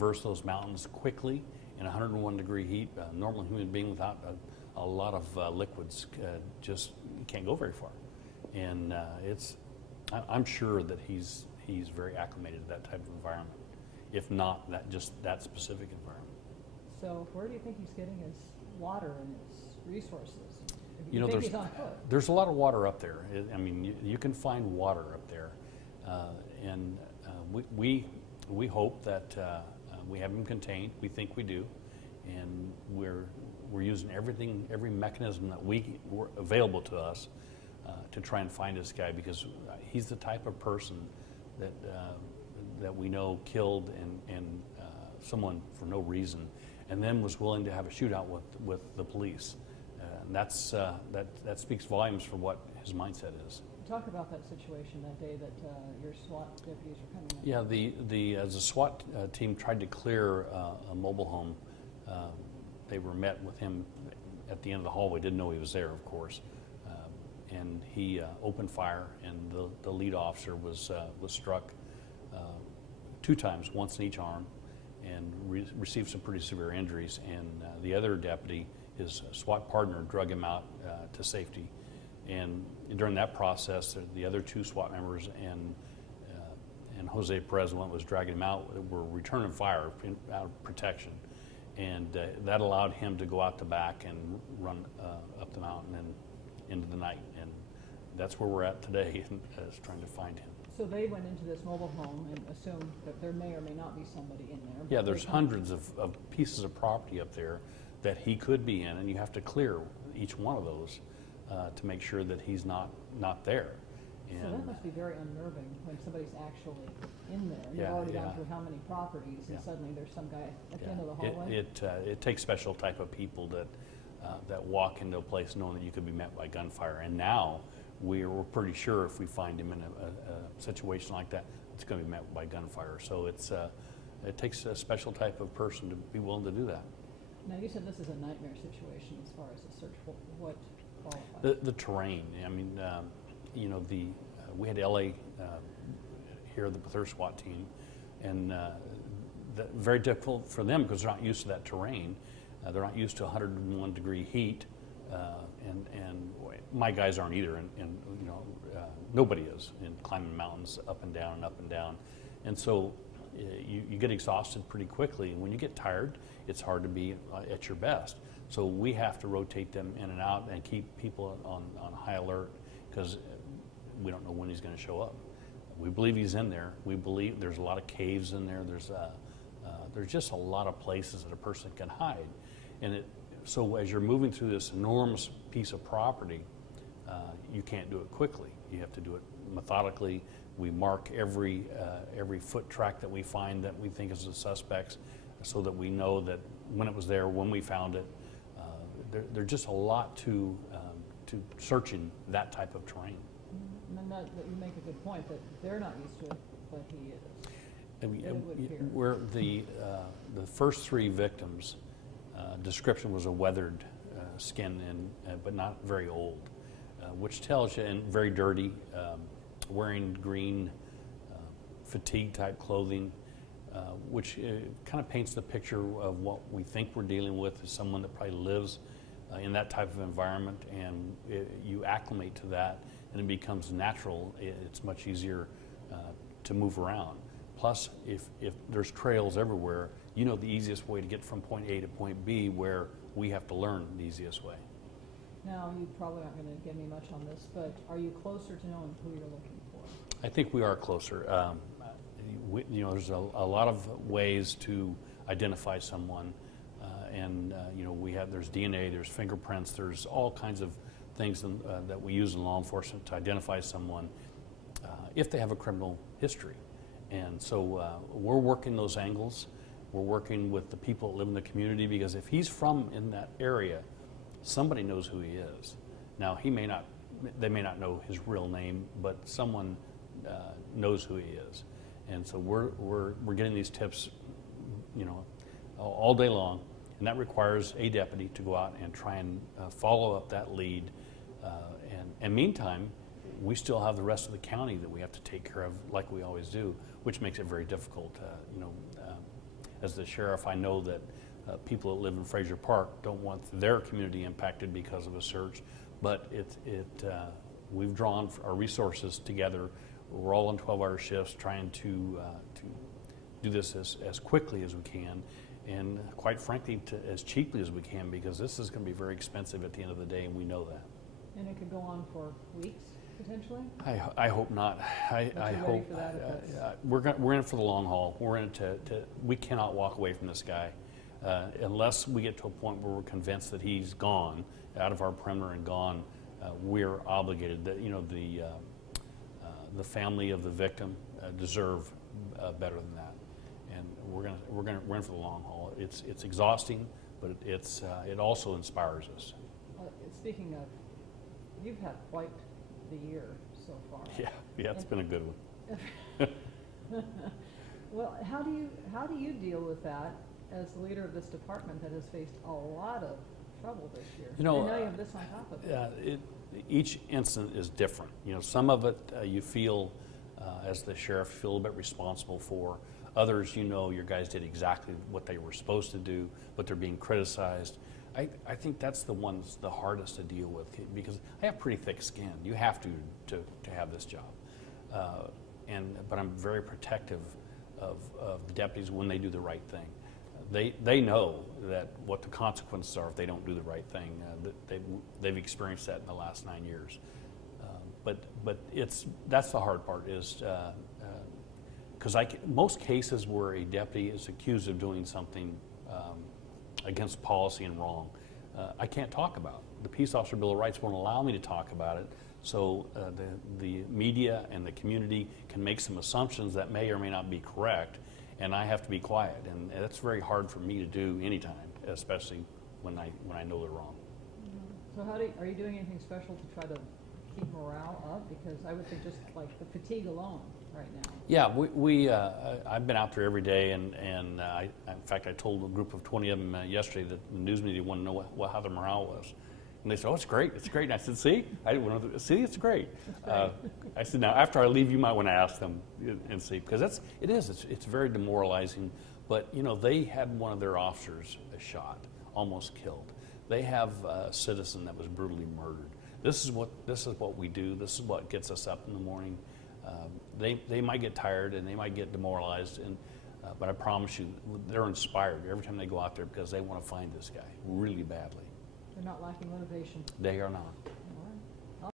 traverse those mountains quickly in 101-degree heat. A normal human being without a lot of liquids just can't go very far. And I'm sure that he's very acclimated to that type of environment, if not that specific environment. So where do you think he's getting his water and his resources? You know, think he's on foot? There's a lot of water up there. I mean, you can find water up there, and we hope that we have him contained. We think we do, and we're using every mechanism that were available to us to try and find this guy, because he's the type of person that we know killed and someone for no reason, and then was willing to have a shootout with the police. And that speaks volumes for what his mindset is. Talk about that situation that day that your SWAT deputies were coming in. Yeah, as the SWAT team tried to clear a mobile home, they were met with him at the end of the hallway. Didn't know he was there, of course, and he opened fire, and the lead officer was struck 2 times, once in each arm, and received some pretty severe injuries. And the other deputy, his SWAT partner, drug him out to safety. And during that process, the other 2 SWAT members and Jose Perez, the one that was dragging him out, were returning fire out of protection. And that allowed him to go out the back and run up the mountain and into the night. And that's where we're at today, is trying to find him. So they went into this mobile home and assumed that there may or may not be somebody in there. Yeah, there's hundreds of pieces of property up there that he could be in, and you have to clear each one of those to make sure that he's not there. And so that must be very unnerving when somebody's actually in there. And you've already gone through how many properties, and suddenly there's some guy at the end of the hallway? It takes special type of people that walk into a place knowing that you could be met by gunfire. And now we're pretty sure if we find him in a situation like that, it's going to be met by gunfire. So it takes a special type of person to be willing to do that. Now, you said this is a nightmare situation as far as the search. What qualifies? The terrain. I mean, you know, we had LA here with their SWAT team, and very difficult for them because they're not used to that terrain. They're not used to 101-degree heat, and my guys aren't either. And you know, nobody is in climbing mountains up and down and up and down, and so you get exhausted pretty quickly. And when you get tired, it's hard to be at your best. So we have to rotate them in and out and keep people on high alert, because we don't know when he's going to show up. We believe he's in there. We believe there's a lot of caves in there. There's just a lot of places that a person can hide. And so as you're moving through this enormous piece of property, you can't do it quickly. You have to do it methodically. We mark every foot track that we find that we think is the suspects, so that we know that when it was there, when we found it. There's just a lot to searching that type of terrain. And that you make a good point that they're not used to it, but he is. I mean, the first 3 victims, description was a weathered skin, but not very old, which tells you, and very dirty, wearing green fatigue type clothing, which kind of paints the picture of what we think we're dealing with is someone that probably lives in that type of environment, and you acclimate to that, and it becomes natural. It's much easier to move around. Plus, if there's trails everywhere, you know the easiest way to get from point A to point B, where we have to learn the easiest way. Now, you probably aren't going to give me much on this, but are you closer to knowing who you're looking for? I think we are closer. You know, there's a lot of ways to identify someone, and you know, there's DNA, there's fingerprints, there's all kinds of things that we use in law enforcement to identify someone if they have a criminal history. And so we're working those angles. We're working with the people that live in the community, because if he's from in that area, somebody knows who he is. Now, they may not know his real name, but someone knows who he is. And so we're getting these tips, you know, all day long, and that requires a deputy to go out and try and follow up that lead. And meantime, we still have the rest of the county that we have to take care of, like we always do, which makes it very difficult. You know, as the sheriff, I know that people that live in Fraser Park don't want their community impacted because of a search, but we've drawn our resources together. We're all on 12-hour shifts trying to do this as quickly as we can, and quite frankly, as cheaply as we can, because this is going to be very expensive at the end of the day, and we know that. And it could go on for weeks, potentially? I hope not. I hope for that we're in it for the long haul. We're in it we cannot walk away from this guy unless we get to a point where we're convinced that he's gone, out of our perimeter and gone. We're obligated. That the family of the victim deserve better than that, and we're in for the long haul. It's exhausting, but it also inspires us. Speaking of, you've had quite the year so far. Yeah, it's been a good one. Well, how do you deal with that as the leader of this department that has faced a lot of trouble this year? And now you have this on top of it. Each incident is different. Some of it you feel, as the sheriff, feel a bit responsible for. Others, your guys did exactly what they were supposed to do, but they're being criticized. I think that's the ones the hardest to deal with, because I have pretty thick skin. You have to have this job, but I'm very protective of the deputies when they do the right thing. They know that what the consequences are if they don't do the right thing. They've experienced that in the last 9 years. But that's the hard part, is because most cases where a deputy is accused of doing something against policy and wrong, I can't talk about. The Peace Officer Bill of Rights won't allow me to talk about it, so the media and the community can make some assumptions that may or may not be correct, and I have to be quiet, and that's very hard for me to do anytime, especially when I know they're wrong. So are you doing anything special to try to keep morale up? Because I would think just like the fatigue alone right now. Yeah, I've been out there every day, and in fact, I told a group of 20 of them yesterday that the news media wanted to know how their morale was. And they said, "Oh, it's great, it's great." And I said, "See, it's great." I said, "Now, after I leave, you might want to ask them and see, because it's very demoralizing." But they had one of their officers shot, almost killed. They have a citizen that was brutally murdered. This is what we do. This is what gets us up in the morning. They might get tired and they might get demoralized, but I promise you, they're inspired every time they go out there, because they want to find this guy really badly. They're not lacking motivation. They are not.